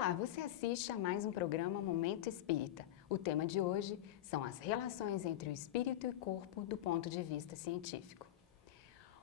Olá, você assiste a mais um programa Momento Espírita. O tema de hoje são as relações entre o espírito e o corpo do ponto de vista científico.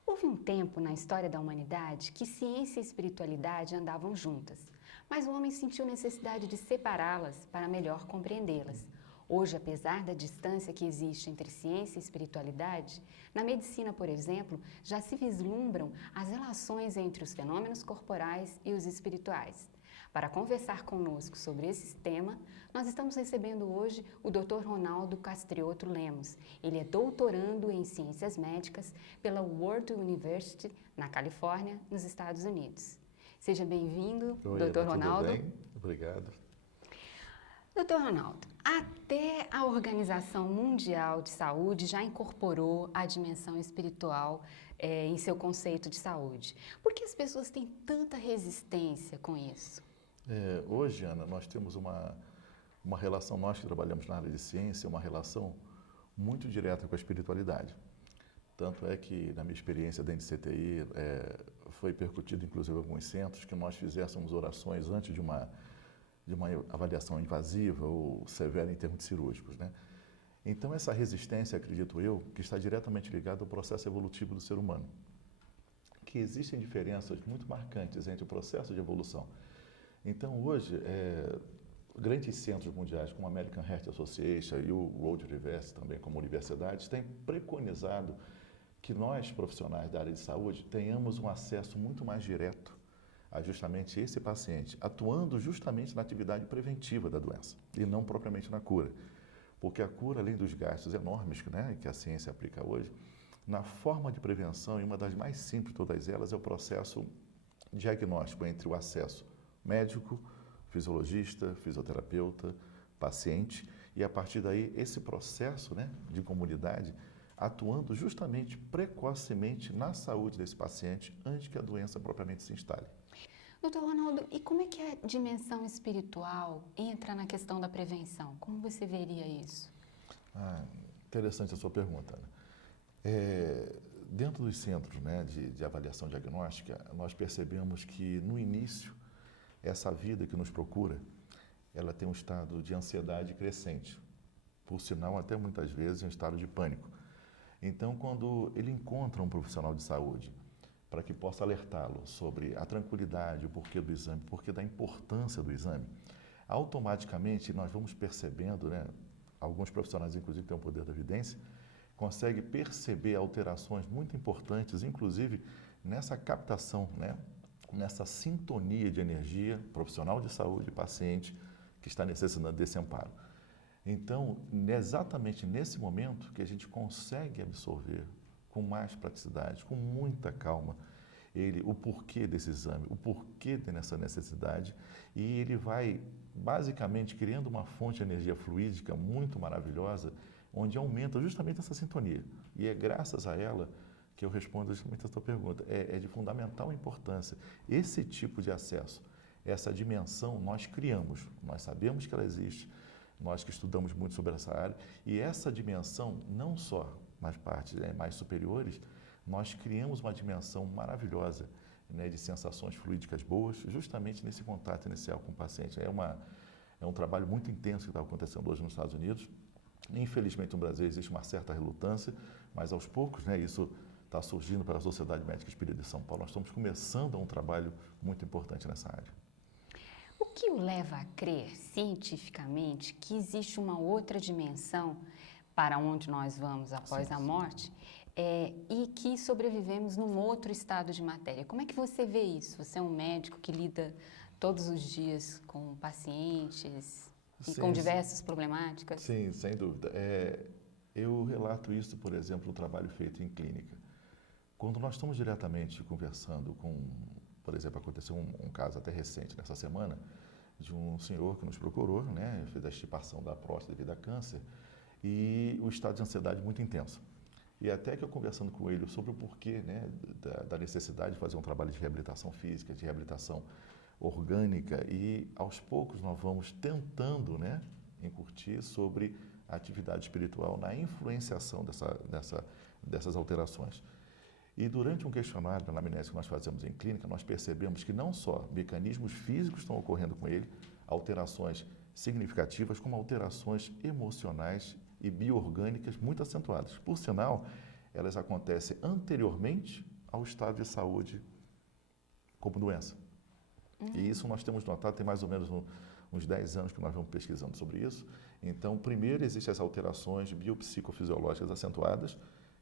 Houve um tempo na história da humanidade que ciência e espiritualidade andavam juntas, mas o homem sentiu necessidade de separá-las para melhor compreendê-las. Hoje, apesar da distância que existe entre ciência e espiritualidade, na medicina, por exemplo, já se vislumbram as relações entre os fenômenos corporais e os espirituais. Para conversar conosco sobre esse tema, nós estamos recebendo hoje o Dr. Ronaldo Castriotto Lemos. Ele é doutorando em Ciências Médicas pela Word University, na Califórnia, nos Estados Unidos. Seja bem-vindo, Dr. Ronaldo. Tudo bem? Obrigado. Dr. Ronaldo, até a Organização Mundial de Saúde já incorporou a dimensão espiritual em seu conceito de saúde. Por que as pessoas têm tanta resistência com isso? Hoje, Ana, nós temos uma relação, nós que trabalhamos na área de ciência, uma relação muito direta com a espiritualidade. Tanto é que, na minha experiência dentro de CTI, foi percutido, inclusive, em alguns centros, que nós fizéssemos orações antes de uma avaliação invasiva ou severa em termos cirúrgicos, né? Então, essa resistência, acredito eu, que está diretamente ligada ao processo evolutivo do ser humano. Que existem diferenças muito marcantes entre o processo de evolução. Então, hoje, grandes centros mundiais, como a American Heart Association e o World University, também como universidades, têm preconizado que nós, profissionais da área de saúde, tenhamos um acesso muito mais direto a justamente esse paciente, atuando justamente na atividade preventiva da doença e não propriamente na cura. Porque a cura, além dos gastos enormes, né, que a ciência aplica hoje, na forma de prevenção, e uma das mais simples de todas elas, é o processo diagnóstico entre o acesso médico, fisiologista, fisioterapeuta, paciente, e a partir daí esse processo, né, de comunidade atuando justamente precocemente na saúde desse paciente antes que a doença propriamente se instale. Doutor Ronaldo, e como é que a dimensão espiritual entra na questão da prevenção? Como você veria isso? Interessante a sua pergunta, né? Dentro dos centros, né, de avaliação diagnóstica, nós percebemos que no início, essa vida que nos procura, ela tem um estado de ansiedade crescente, por sinal até muitas vezes um estado de pânico. Então, quando ele encontra um profissional de saúde para que possa alertá-lo sobre a tranquilidade, o porquê do exame, o porquê da importância do exame, automaticamente nós vamos percebendo, né, alguns profissionais, inclusive, que têm o poder da evidência, conseguem perceber alterações muito importantes, inclusive nessa captação, né, nessa sintonia de energia, profissional de saúde e paciente que está necessitando desse amparo. Então, exatamente nesse momento que a gente consegue absorver com mais praticidade, com muita calma, o porquê desse exame, o porquê dessa necessidade, e ele vai basicamente criando uma fonte de energia fluídica muito maravilhosa, onde aumenta justamente essa sintonia. E é graças a ela que eu respondo justamente a sua pergunta. É de fundamental importância. Esse tipo de acesso, essa dimensão nós criamos, nós sabemos que ela existe, nós que estudamos muito sobre essa área, e essa dimensão, não só nas partes mais superiores, nós criamos uma dimensão maravilhosa, né, de sensações fluídicas boas, justamente nesse contato inicial com o paciente. É um trabalho muito intenso que está acontecendo hoje nos Estados Unidos. Infelizmente, no Brasil existe uma certa relutância, mas aos poucos, né, isso está surgindo pela Sociedade Médica Espírita de São Paulo. Nós estamos começando um trabalho muito importante nessa área. O que o leva a crer, cientificamente, que existe uma outra dimensão para onde nós vamos após a morte e que sobrevivemos num outro estado de matéria? Como é que você vê isso? Você é um médico que lida todos os dias com pacientes e com diversas problemáticas? Sim, sem dúvida. Eu relato isso, por exemplo, no trabalho feito em clínica. Quando nós estamos diretamente conversando com, por exemplo, aconteceu um caso até recente nessa semana, de um senhor que nos procurou, né, fez a extirpação da próstata devido a câncer, e o estado de ansiedade muito intenso. E até que eu conversando com ele sobre o porquê, né, da necessidade de fazer um trabalho de reabilitação física, de reabilitação orgânica, e aos poucos nós vamos tentando, né, incutir sobre a atividade espiritual na influenciação dessas alterações. E durante um questionário de anamnese que nós fazemos em clínica, nós percebemos que não só mecanismos físicos estão ocorrendo com ele, alterações significativas, como alterações emocionais e bioorgânicas muito acentuadas. Por sinal, elas acontecem anteriormente ao estado de saúde como doença. E isso nós temos notado, tem mais ou menos uns 10 anos que nós vamos pesquisando sobre isso. Então, primeiro existem as alterações biopsicofisiológicas acentuadas,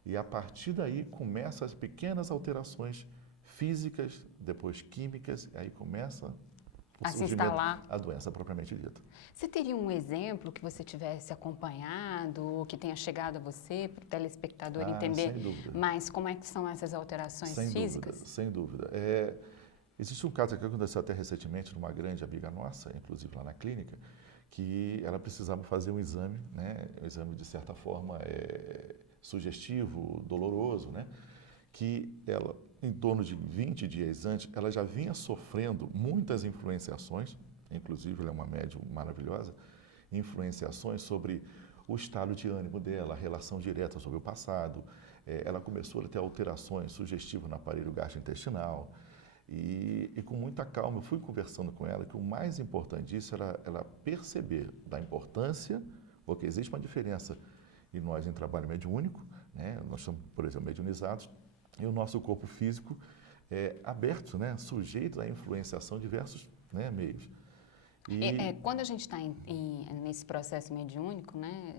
e a partir daí começam as pequenas alterações físicas, depois químicas, e aí começa o A se surgimento, instalar. a doença propriamente dita. Você teria um exemplo que você tivesse acompanhado, ou que tenha chegado a você, para o telespectador entender sem dúvida. mais como é que são essas alterações Sem físicas? dúvida, sem dúvida. Existe um caso que aconteceu até recentemente numa grande amiga nossa, inclusive lá na clínica, que ela precisava fazer um exame, né, um exame de certa forma sugestivo, doloroso, né, que ela, em torno de 20 dias antes, ela já vinha sofrendo muitas influenciações, inclusive ela é uma médium maravilhosa, influenciações sobre o estado de ânimo dela, a relação direta sobre o passado. Ela começou a ter alterações sugestivas no aparelho gastrointestinal. E com muita calma eu fui conversando com ela que o mais importante disso era ela perceber da importância, porque existe uma diferença em nós em trabalho mediúnico, né? Nós somos, por exemplo, mediunizados, e o nosso corpo físico é aberto, né? Sujeito à influenciação de diversos, né, meios. Quando a gente está nesse processo mediúnico, né,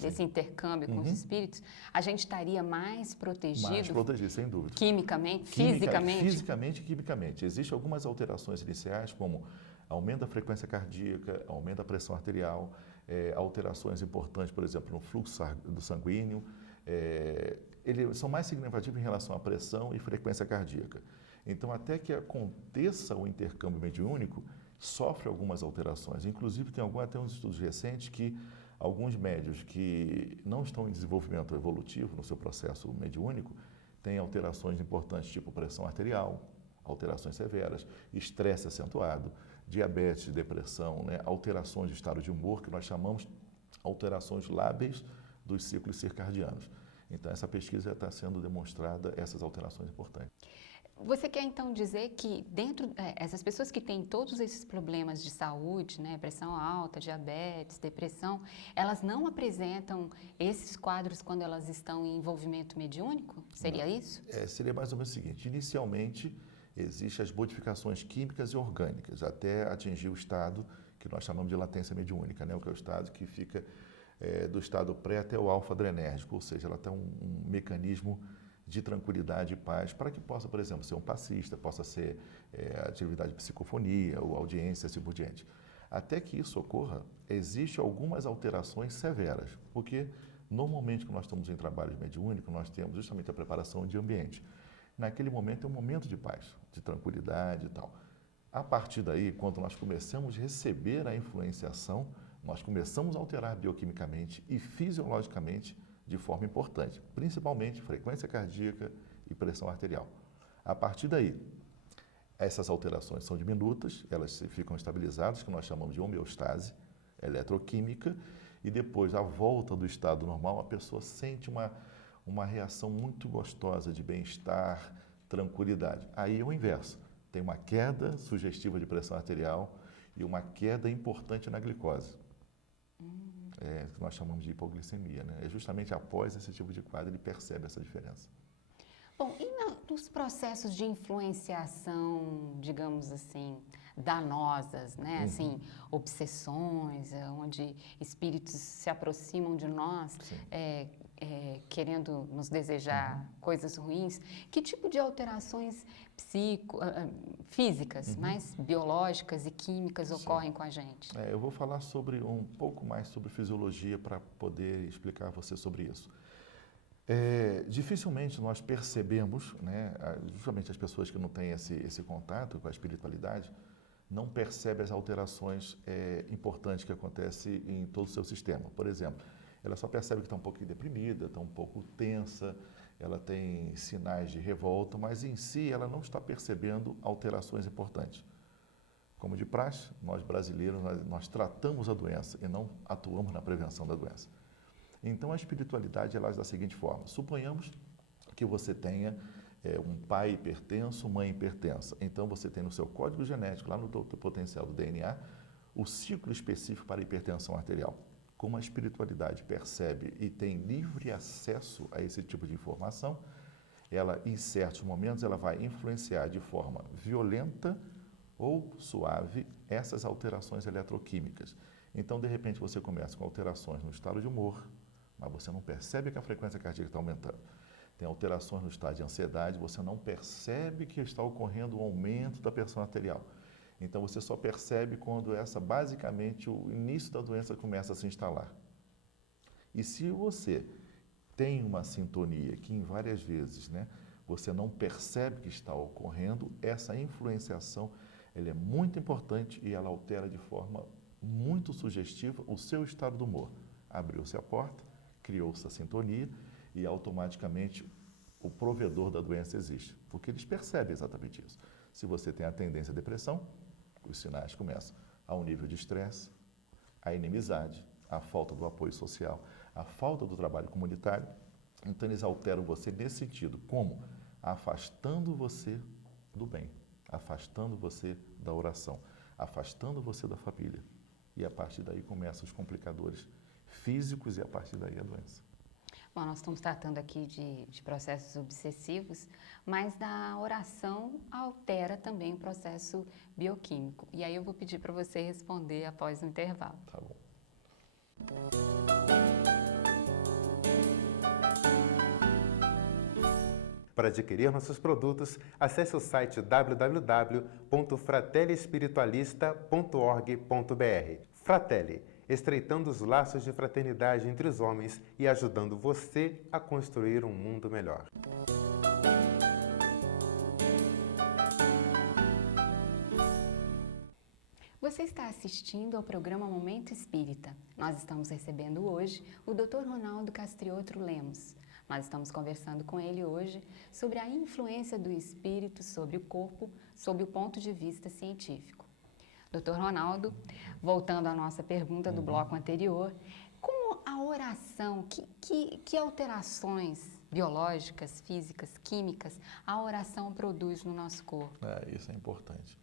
desse intercâmbio com os espíritos, a gente estaria mais protegido? Mais protegido, sem dúvida. Quimicamente, fisicamente? Fisicamente e quimicamente. Existem algumas alterações iniciais, como aumento da frequência cardíaca, aumento da pressão arterial, alterações importantes, por exemplo, no fluxo do sanguíneo. Eles são mais significativos em relação à pressão e frequência cardíaca. Então, até que aconteça o intercâmbio mediúnico, sofre algumas alterações. Inclusive, tem até uns estudos recentes que alguns médios que não estão em desenvolvimento evolutivo no seu processo mediúnico têm alterações importantes, tipo pressão arterial, alterações severas, estresse acentuado, diabetes, depressão, né? Alterações de estado de humor, que nós chamamos alterações lábeis dos ciclos circadianos. Então, essa pesquisa está sendo demonstrada, essas alterações importantes. Você quer então dizer que dentro essas pessoas que têm todos esses problemas de saúde, né, pressão alta, diabetes, depressão, elas não apresentam esses quadros quando elas estão em envolvimento mediúnico? Seria isso? Seria mais ou menos o seguinte: inicialmente existem as modificações químicas e orgânicas até atingir o estado que nós chamamos de latência mediúnica, né, que é o estado que fica do estado pré até o alfa-adrenérgico, ou seja, ela tem um mecanismo de tranquilidade e paz, para que possa, por exemplo, ser um passista, possa ser atividade de psicofonia ou audiência, assim por diante. Até que isso ocorra, existem algumas alterações severas, porque normalmente quando nós estamos em trabalhos mediúnicos, nós temos justamente a preparação de ambiente. Naquele momento é um momento de paz, de tranquilidade e tal. A partir daí, quando nós começamos a receber a influenciação, nós começamos a alterar bioquimicamente e fisiologicamente de forma importante, principalmente frequência cardíaca e pressão arterial. A partir daí, essas alterações são diminutas, elas ficam estabilizadas, que nós chamamos de homeostase eletroquímica, e depois, à volta do estado normal, a pessoa sente uma reação muito gostosa de bem-estar, tranquilidade. Aí é o inverso, tem uma queda sugestiva de pressão arterial e uma queda importante na glicose. Que nós chamamos de hipoglicemia, né? É justamente após esse tipo de quadro ele percebe essa diferença. Bom, e nos processos de influenciação, digamos assim, danosas, né? Assim, obsessões, onde espíritos se aproximam de nós, querendo nos desejar coisas ruins, que tipo de alterações físicas, mais biológicas e químicas ocorrem com a gente? Eu vou falar um pouco mais sobre fisiologia para poder explicar a você sobre isso. Dificilmente nós percebemos, né, justamente as pessoas que não têm esse contato com a espiritualidade, não percebem as alterações importantes que acontecem em todo o seu sistema. Por exemplo, ela só percebe que está um pouquinho deprimida, está um pouco tensa, ela tem sinais de revolta, mas em si ela não está percebendo alterações importantes. Como de praxe, nós brasileiros, nós tratamos a doença e não atuamos na prevenção da doença. Então, a espiritualidade ela age da seguinte forma: suponhamos que você tenha um pai hipertenso, mãe hipertensa. Então você tem no seu código genético, lá no teu potencial do DNA, o ciclo específico para a hipertensão arterial. Como a espiritualidade percebe e tem livre acesso a esse tipo de informação, ela, em certos momentos, ela vai influenciar de forma violenta ou suave essas alterações eletroquímicas. Então, de repente, você começa com alterações no estado de humor, mas você não percebe que a frequência cardíaca está aumentando. Tem alterações no estado de ansiedade, você não percebe que está ocorrendo um aumento da pressão arterial. Então, você só percebe quando basicamente, o início da doença começa a se instalar. E se você tem uma sintonia que, em várias vezes, você não percebe que está ocorrendo, essa influenciação ela é muito importante e ela altera de forma muito sugestiva o seu estado do humor. Abriu-se a porta, criou-se a sintonia e automaticamente o provedor da doença existe, porque eles percebem exatamente isso. Se você tem a tendência à depressão, os sinais começam ao nível de estresse, a inimizade, a falta do apoio social, a falta do trabalho comunitário. Então eles alteram você nesse sentido, como afastando você do bem, afastando você da oração, afastando você da família. E a partir daí começam os complicadores físicos e a partir daí a doença. Bom, nós estamos tratando aqui de processos obsessivos, mas da oração altera também o processo bioquímico. E aí eu vou pedir para você responder após o intervalo. Tá bom. Para adquirir nossos produtos, acesse o site www.fratelespiritualista.org.br. Fratelli, estreitando os laços de fraternidade entre os homens e ajudando você a construir um mundo melhor. Você está assistindo ao programa Momento Espírita. Nós estamos recebendo hoje o Dr. Ronaldo Castriotro Lemos. Nós estamos conversando com ele hoje sobre a influência do espírito sobre o corpo, sob o ponto de vista científico. Dr. Ronaldo, voltando à nossa pergunta do bloco anterior, como a oração, que alterações biológicas, físicas, químicas a oração produz no nosso corpo? Isso é importante.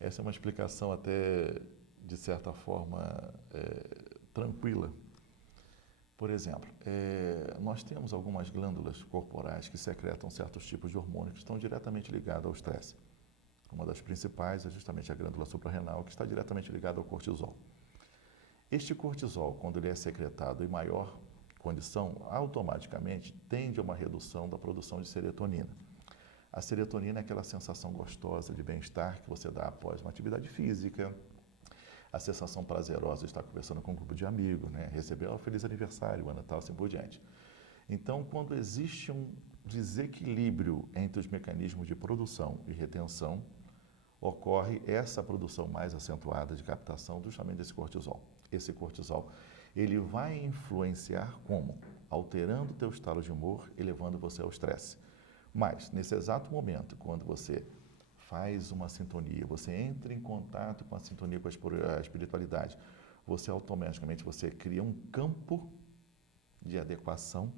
Essa é uma explicação até, de certa forma, tranquila. Por exemplo, nós temos algumas glândulas corporais que secretam certos tipos de hormônios que estão diretamente ligados ao estresse. Uma das principais é justamente a glândula suprarrenal, que está diretamente ligada ao cortisol. Este cortisol, quando ele é secretado em maior condição, automaticamente tende a uma redução da produção de serotonina. A serotonina é aquela sensação gostosa de bem-estar que você dá após uma atividade física, a sensação prazerosa de estar conversando com um grupo de amigos, receber um feliz aniversário, ano tal, assim por diante. Então, quando existe um desequilíbrio entre os mecanismos de produção e retenção, ocorre essa produção mais acentuada de captação justamente desse cortisol. Esse cortisol, ele vai influenciar como? Alterando o teu estado de humor e levando você ao estresse. Mas, nesse exato momento, quando você faz uma sintonia, você entra em contato com a sintonia com a espiritualidade, você automaticamente cria um campo de adequação,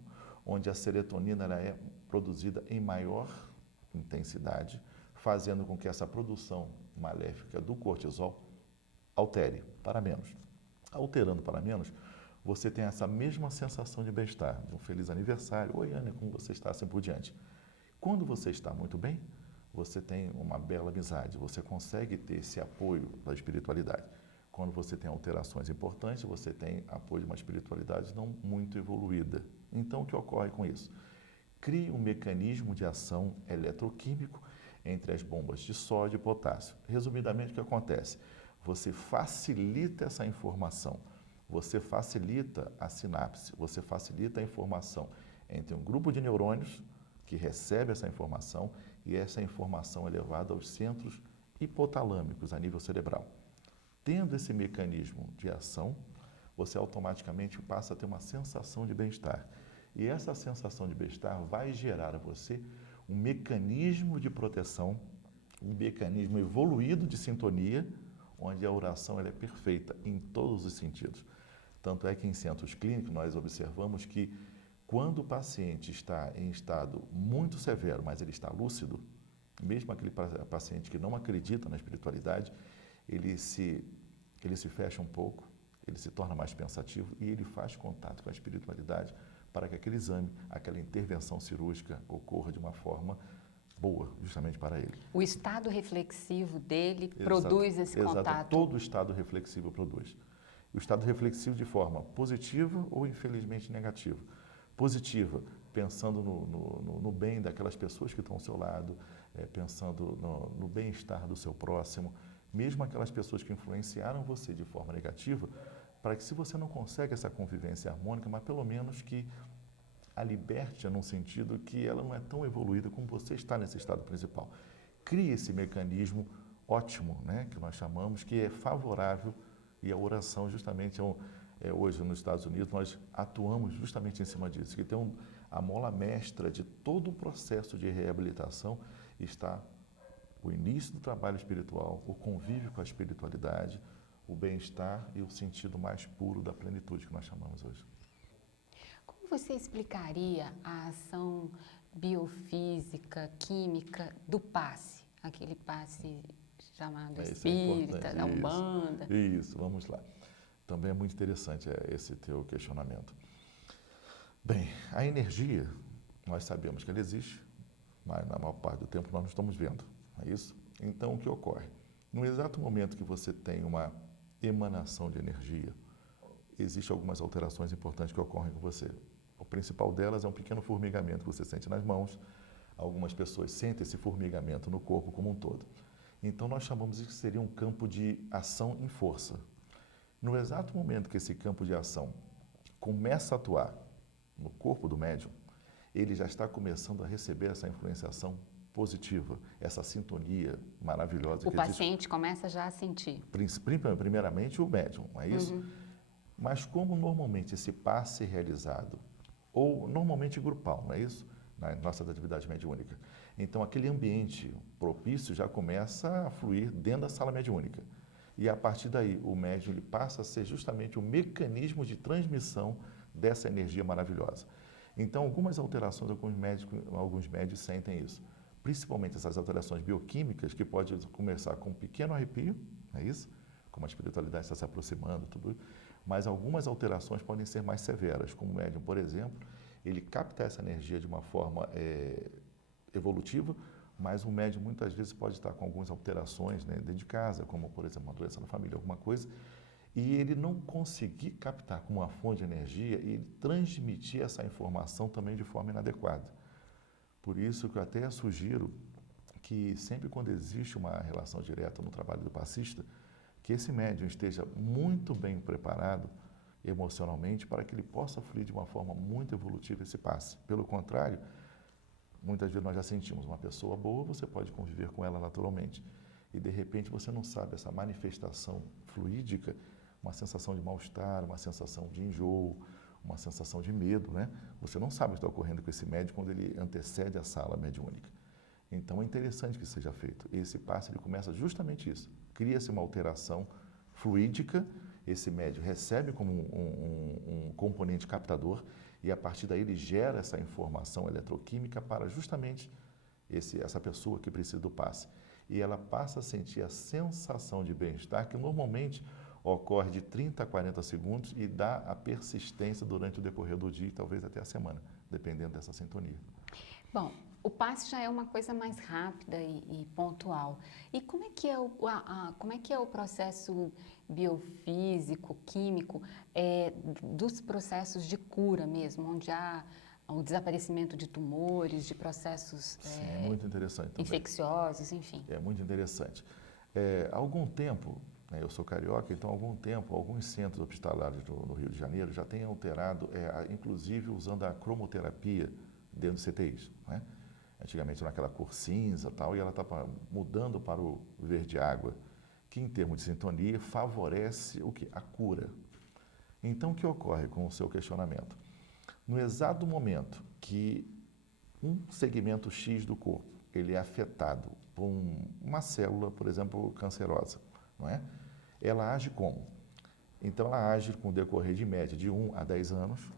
onde a serotonina ela é produzida em maior intensidade, fazendo com que essa produção maléfica do cortisol altere para menos. Alterando para menos, você tem essa mesma sensação de bem-estar, de um feliz aniversário, oi Ana, como você está, assim por diante. Quando você está muito bem, você tem uma bela amizade, você consegue ter esse apoio da espiritualidade. Quando você tem alterações importantes, você tem apoio de uma espiritualidade não muito evoluída. Então, o que ocorre com isso? Cria um mecanismo de ação eletroquímico entre as bombas de sódio e potássio. Resumidamente, o que acontece? Você facilita essa informação, você facilita a sinapse, você facilita a informação entre um grupo de neurônios que recebe essa informação e essa informação é levada aos centros hipotalâmicos a nível cerebral. Tendo esse mecanismo de ação, você automaticamente passa a ter uma sensação de bem-estar. E essa sensação de bem-estar vai gerar a você um mecanismo de proteção, um mecanismo evoluído de sintonia, onde a oração ela é perfeita em todos os sentidos. Tanto é que em centros clínicos nós observamos que Quando o paciente está em estado muito severo, mas ele está lúcido, mesmo aquele paciente que não acredita na espiritualidade, ele se fecha um pouco, ele se torna mais pensativo e ele faz contato com a espiritualidade para que aquele exame, aquela intervenção cirúrgica ocorra de uma forma boa, justamente para ele. O estado reflexivo dele produz esse contato. Todo o estado reflexivo produz. O estado reflexivo de forma positiva ou infelizmente negativa. Positiva, pensando no bem daquelas pessoas que estão ao seu lado, pensando no bem-estar do seu próximo, mesmo aquelas pessoas que influenciaram você de forma negativa, para que se você não consegue essa convivência harmônica, mas pelo menos que a liberte num sentido que ela não é tão evoluída como você está nesse estado principal. Crie esse mecanismo ótimo, né, que nós chamamos, que é favorável, e a oração justamente hoje nos Estados Unidos nós atuamos justamente em cima disso, que tem a mola mestra de todo o processo de reabilitação está o início do trabalho espiritual, o convívio com a espiritualidade, o bem-estar e o sentido mais puro da plenitude que nós chamamos hoje. Como você explicaria a ação biofísica, química do passe, aquele passe chamado espírita, da Umbanda? Isso, vamos lá. Também é muito interessante esse teu questionamento. Bem, a energia, nós sabemos que ela existe, mas na maior parte do tempo nós não estamos vendo, não é isso? Então, o que ocorre? No exato momento que você tem uma emanação de energia, existem algumas alterações importantes que ocorrem com você. O principal delas é um pequeno formigamento que você sente nas mãos. Algumas pessoas sentem esse formigamento no corpo como um todo. Então, nós chamamos isso que seria um campo de ação em força. No exato momento que esse campo de ação começa a atuar no corpo do médium, ele já está começando a receber essa influenciação positiva, essa sintonia maravilhosa. O paciente começa já a sentir. Primeiramente o médium, não é isso? Uhum. Mas como normalmente esse passe é realizado, ou normalmente grupal, não é isso? Na nossa atividade mediúnica. Então, aquele ambiente propício já começa a fluir dentro da sala mediúnica. E, a partir daí, o médium ele passa a ser justamente o mecanismo de transmissão dessa energia maravilhosa. Então, algumas alterações, alguns médios sentem isso. Principalmente essas alterações bioquímicas, que pode começar com um pequeno arrepio, não é isso? Como a espiritualidade está se aproximando, tudo isso. Mas algumas alterações podem ser mais severas, como o médium, por exemplo, ele capta essa energia de uma forma evolutiva, mas o médium muitas vezes pode estar com algumas alterações, né, dentro de casa, como, por exemplo, uma doença na família, alguma coisa, e ele não conseguir captar como uma fonte de energia e ele transmitir essa informação também de forma inadequada. Por isso que eu até sugiro que sempre quando existe uma relação direta no trabalho do passista, que esse médium esteja muito bem preparado emocionalmente para que ele possa fluir de uma forma muito evolutiva esse passe. Pelo contrário, muitas vezes nós já sentimos uma pessoa boa, você pode conviver com ela naturalmente. E de repente você não sabe essa manifestação fluídica, uma sensação de mal-estar, uma sensação de enjoo, uma sensação de medo, né? Você não sabe o que está ocorrendo com esse médium quando ele antecede a sala mediúnica. Então é interessante que seja feito. Esse passe ele começa justamente isso. Cria-se uma alteração fluídica, esse médium recebe como um componente captador e a partir daí ele gera essa informação eletroquímica para justamente essa pessoa que precisa do passe. E ela passa a sentir a sensação de bem-estar que normalmente ocorre de 30 a 40 segundos e dá a persistência durante o decorrer do dia e talvez até a semana, dependendo dessa sintonia. Bom, o passe já é uma coisa mais rápida e pontual. E como é que é o processo biofísico, químico, dos processos de cura mesmo, onde há o desaparecimento de tumores, de processos Sim, é muito interessante também. infecciosos, enfim. É muito interessante. Há algum tempo, né, eu sou carioca, então há algum tempo, alguns centros hospitalares no Rio de Janeiro já têm alterado, inclusive usando a cromoterapia dentro de CTIs, né? Antigamente naquela cor cinza tal, e ela está mudando para o verde água, que em termos de sintonia favorece o quê? A cura. Então, o que ocorre com o seu questionamento? No exato momento que um segmento X do corpo ele é afetado por uma célula, por exemplo, cancerosa, não é? Ela age como? Então, ela age com o decorrer de média de 1 a 10 anos,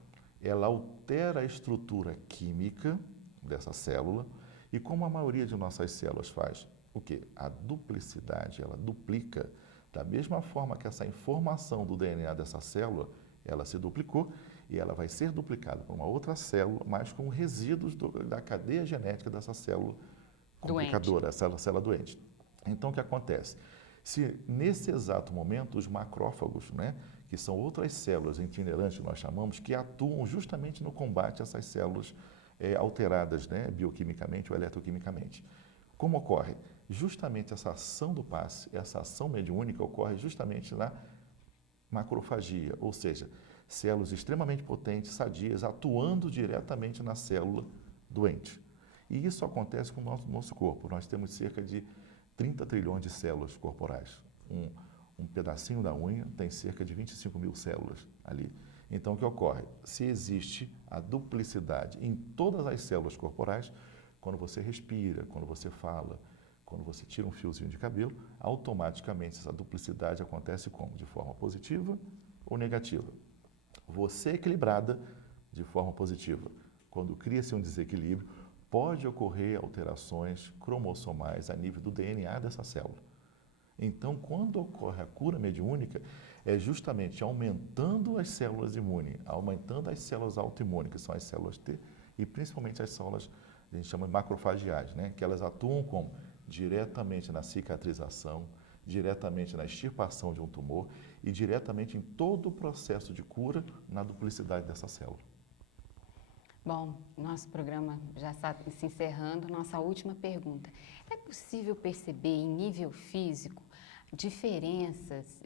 ela altera a estrutura química dessa célula e como a maioria de nossas células faz, o quê? A duplicidade, ela duplica da mesma forma que essa informação do DNA dessa célula, ela se duplicou e ela vai ser duplicada por uma outra célula, mas com resíduos da cadeia genética dessa célula complicadora, essa célula doente. Então, o que acontece? Se nesse exato momento os macrófagos, né, que são outras células itinerantes que nós chamamos, que atuam justamente no combate a essas células alteradas, né, bioquimicamente ou eletroquimicamente. Como ocorre? Justamente essa ação do passe, essa ação mediúnica ocorre justamente na macrofagia, ou seja, células extremamente potentes, sadias, atuando diretamente na célula doente. E isso acontece com o nosso corpo. Nós temos cerca de 30 trilhões de células corporais. Um pedacinho da unha tem cerca de 25 mil células ali. Então, o que ocorre? Se existe a duplicidade em todas as células corporais, quando você respira, quando você fala, quando você tira um fiozinho de cabelo, automaticamente essa duplicidade acontece como? De forma positiva ou negativa. Você equilibrada de forma positiva. Quando cria-se um desequilíbrio, pode ocorrer alterações cromossomais a nível do DNA dessa célula. Então, quando ocorre a cura mediúnica, é justamente aumentando as células imunes, aumentando as células autoimunes, que são as células T, e principalmente as células, a gente chama de macrofagiais, né? Que elas atuam como? Diretamente na cicatrização, diretamente na extirpação de um tumor e diretamente em todo o processo de cura na duplicidade dessa célula. Bom, nosso programa já está se encerrando. Nossa última pergunta. É possível perceber em nível físico diferenças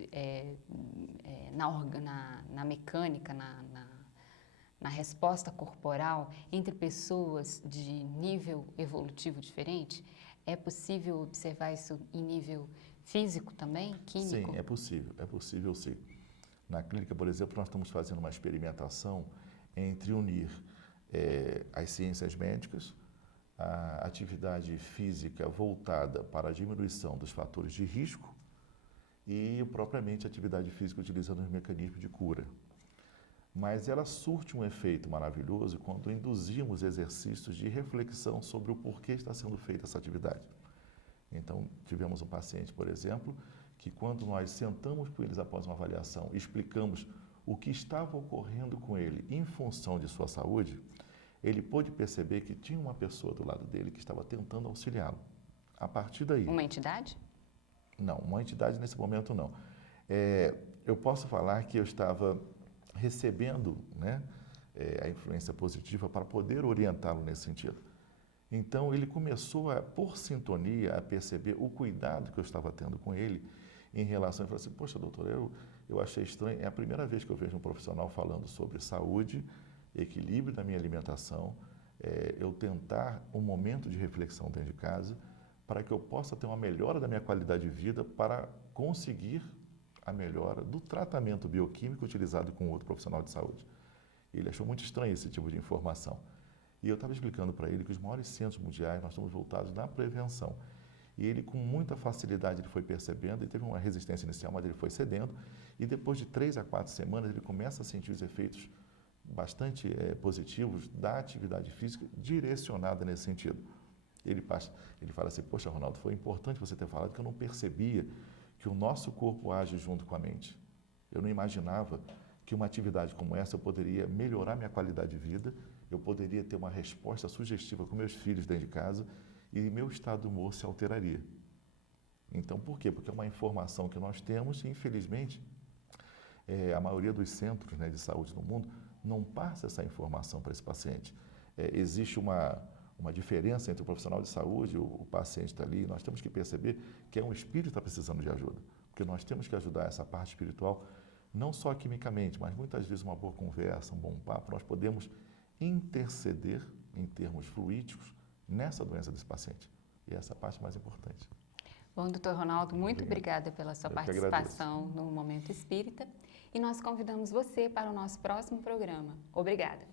na mecânica, na resposta corporal entre pessoas de nível evolutivo diferente? É possível observar isso em nível físico também, químico? Sim, é possível sim. Na clínica, por exemplo, nós estamos fazendo uma experimentação entre unir as ciências médicas, a atividade física voltada para a diminuição dos fatores de risco e propriamente a atividade física utilizando os mecanismos de cura. Mas ela surte um efeito maravilhoso quando induzimos exercícios de reflexão sobre o porquê está sendo feita essa atividade. Então, tivemos um paciente, por exemplo, que quando nós sentamos com eles após uma avaliação, explicamos o que estava ocorrendo com ele em função de sua saúde, ele pôde perceber que tinha uma pessoa do lado dele que estava tentando auxiliá-lo. A partir daí... Uma entidade? Não, uma entidade nesse momento não. Eu posso falar que eu estava recebendo, né, a influência positiva para poder orientá-lo nesse sentido. Então, ele começou, por sintonia, a perceber o cuidado que eu estava tendo com ele em relação... Ele falou assim, poxa, doutor, eu achei estranho, é a primeira vez que eu vejo um profissional falando sobre saúde, equilíbrio da minha alimentação, eu tentar um momento de reflexão dentro de casa para que eu possa ter uma melhora da minha qualidade de vida para conseguir a melhora do tratamento bioquímico utilizado com outro profissional de saúde. Ele achou muito estranho esse tipo de informação. E eu estava explicando para ele que os maiores centros mundiais, nós estamos voltados na prevenção. E ele, com muita facilidade, ele foi percebendo, e teve uma resistência inicial, mas ele foi cedendo, e depois de 3 a 4 semanas, ele começa a sentir os efeitos bastante positivos da atividade física direcionada nesse sentido. Ele fala assim, poxa, Ronaldo, foi importante você ter falado que eu não percebia que o nosso corpo age junto com a mente. Eu não imaginava que uma atividade como essa eu poderia melhorar minha qualidade de vida, eu poderia ter uma resposta sugestiva com meus filhos dentro de casa e meu estado de humor se alteraria. Então, por quê? Porque é uma informação que nós temos e, infelizmente, a maioria dos centros, né, de saúde no mundo não passa essa informação para esse paciente. Existe uma diferença entre o profissional de saúde e o paciente está ali. Nós temos que perceber que é um espírito que está precisando de ajuda, porque nós temos que ajudar essa parte espiritual, não só quimicamente, mas muitas vezes uma boa conversa, um bom papo, nós podemos interceder em termos fluídicos nessa doença desse paciente. E essa é a parte mais importante. Bom, doutor Ronaldo, muito obrigada pela sua participação no Momento Espírita. E nós convidamos você para o nosso próximo programa. Obrigada.